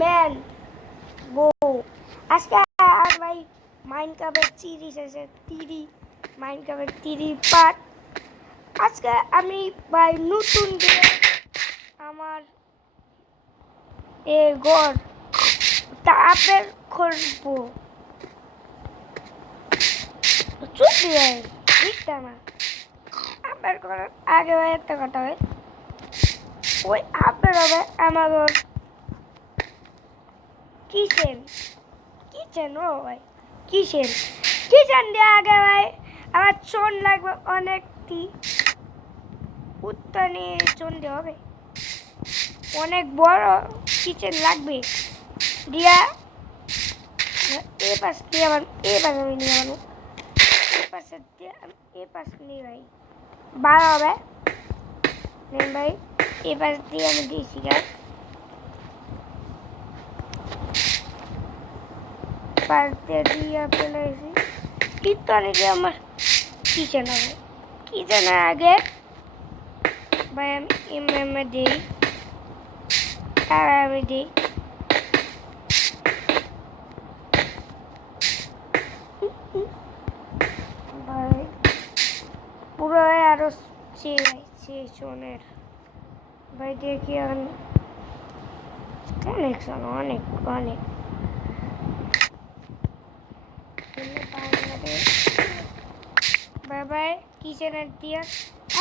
Man গো আজকে আর ভাই মাইনক্রাফটের series আছে 3 মাইনক্রাফটের 3 পার্ট। আজকে আমি ভাই নতুন দিয়ে আমার ঘর আপেল করবো। চুপি ভাই ঠিকটা না আপেল করার আগে ভাই একটা কথা হয় ওই আপেল হবে আমার কিচেন ও ভাই কিচেন দিয়ে আগে ভাই আমার চুন লাগবে অনেকটি উত্তনে চুন দিয়ে হবে অনেক বড় কিচেন লাগবে দিয়া এই পাশ দিয়ে আমার এই পাশে আমি নিয়ে আনো এই পাশে দিয়ে এই পাশ নিয়ে ভাই ভালো হবে ভাই এই পাশ দিয়ে আমি দিয়েছি গাছ পাশ দিয়ে ফেলেছি কিন্তু অনেকে আমার কিচেন হবে কিচেনের আগে ভাই আমি এমএমএ দিই আর আমি দিই ভাই পুরো আরো সোনের ভাই দেখি অনেক শোনো অনেক অনেক বাই বাই কিচেনের দিয়ে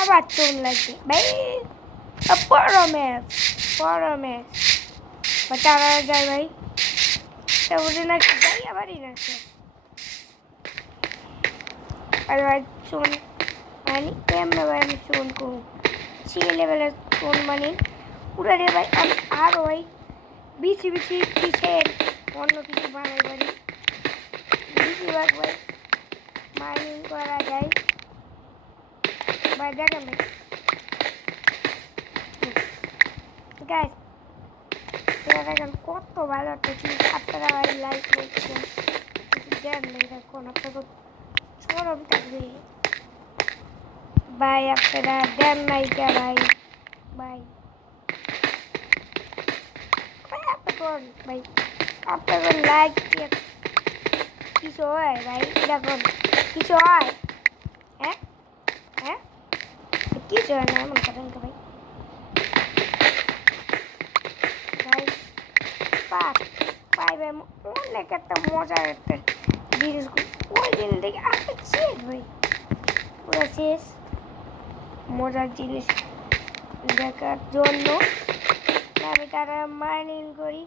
আবার চুন লাগবে ভাই বড় ম্যাচ তারা যায় ভাই বুঝে না যাই আবারই না আর ভাই চুন মানে এমনি ভাই আমি চুন করবো সিএ লেভেলের চুন মানে পুরো রে ভাই আমি আরও ভাই বিচি কিসের অন্য কিছু বানাই পারি বেশিরভাগ ভাই মাইনিং করা যায় ভাই দেখেন ভাই গাইস দেখেন কত ভালো একটা জিনিস আপনারা ভাই লাইক করছেন দেন না দেখুন আপনাকে সরম থাকবে ভাই আপনারা দেন নাই কে ভাই ভাই ভাই আপনাদের লাইক কিছু হয় ভাই দেখুন কিছু হয় হ্যাঁ হ্যাঁ কিছু হয় না এমন করেন তো ভাই ভাই পাই ভাই অনেক একটা মজার একটা জিনিস ওই দিন থেকে আপনি শেষ ভাই পুরো শেষ মজার জিনিস দেখার জন্য আমি তারা মাইনিং করি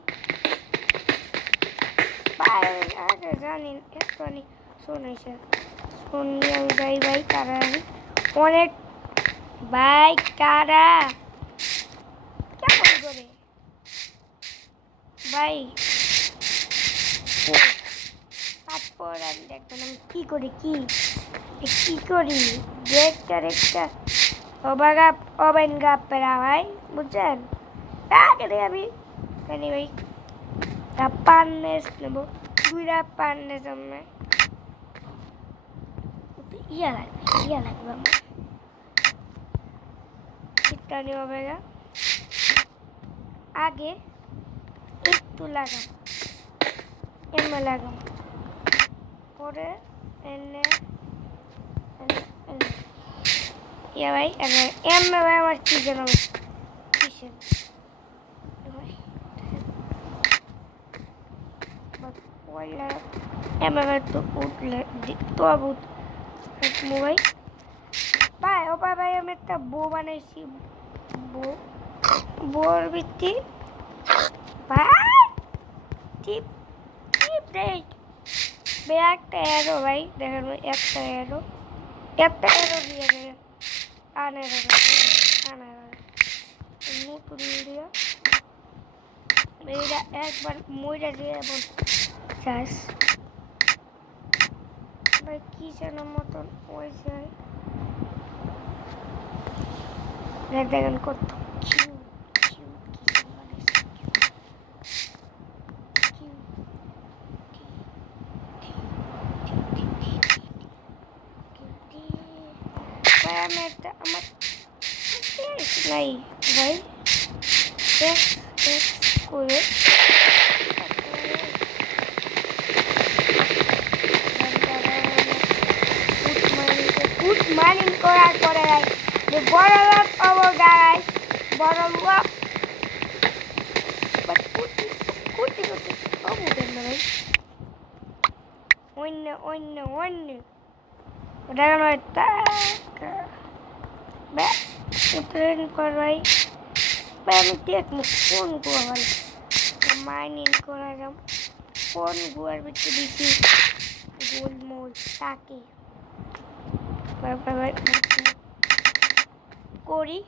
আগে জানিন এক্ষুনি শুনেছে শুনি আমি যাই ভাই তারা আমি অনেক ভাই কারা কেমন করে ভাই তারপর আমি দেখবেন আমি কি করি দেখটা ওভেন গাপেরা ভাই বুঝছেন আগে আমি জানি ভাই পান্নেস নেবো 2টা পান্নেস আমি ইয়া লাগবে আমার ইত্যাদি হবে আগে একটু লাগাম এমনি লাগাম পরে এনে ইয়া ভাই এমনি ভাই আমার কিচেন হবে এমএমএ তো উঠলে তো মোবাইল ভাই ও ভাই আমি একটা বউ বানাইছি বউর ভিত্তি ভাই টিপ রেট ভাই একটা এরো ভাই দেখেন একটা এরো দিয়ে দেবে আনার নতুন ভিডিও এটা একবার মইটা দিয়ে এবং চাষ ভাই কিচেনের মতন হয়েছে দেখেন কত ভাই আমি একটা আমার নাই ভাই করে Borderland over guys. Borderland. But kuti. Oh, bukan ভাই। অন্য। ওটা কেন টাকা? বে ট্রেন কর ভাই। ভাই আমি দেখবো কোন গুয়া ভাই। মাইনিং করা যাম। কোন গুয়ার ভিতরে দিছি গোলমোল টাকে। ভাই করি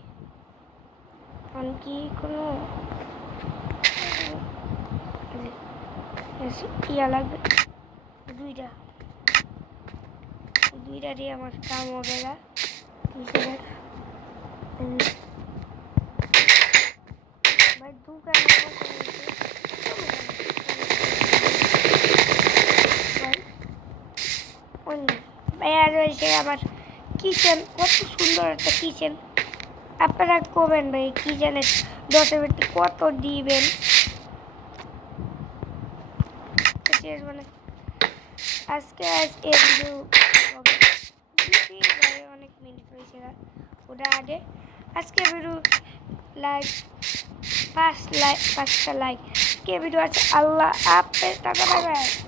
কারণ কি কোনো ইয়া লাগবে দুইটা দিয়ে আমার কাম হবে না ভাই দোকান ভাই আর রয়েছে আমার কিচেন কত সুন্দর একটা কিচেন আপনারা করবেন ভাই কিচেনের 10 মিনিট কত দিবেন মানে আজকে এই ভিডিও ভাই অনেক মিনিট হয়েছে ওটা আগে আজকে ভিডিও পাঁচটা লাইক কে ভিডিও আছে আল্লাহ হাফেজ টাটা বাই বাই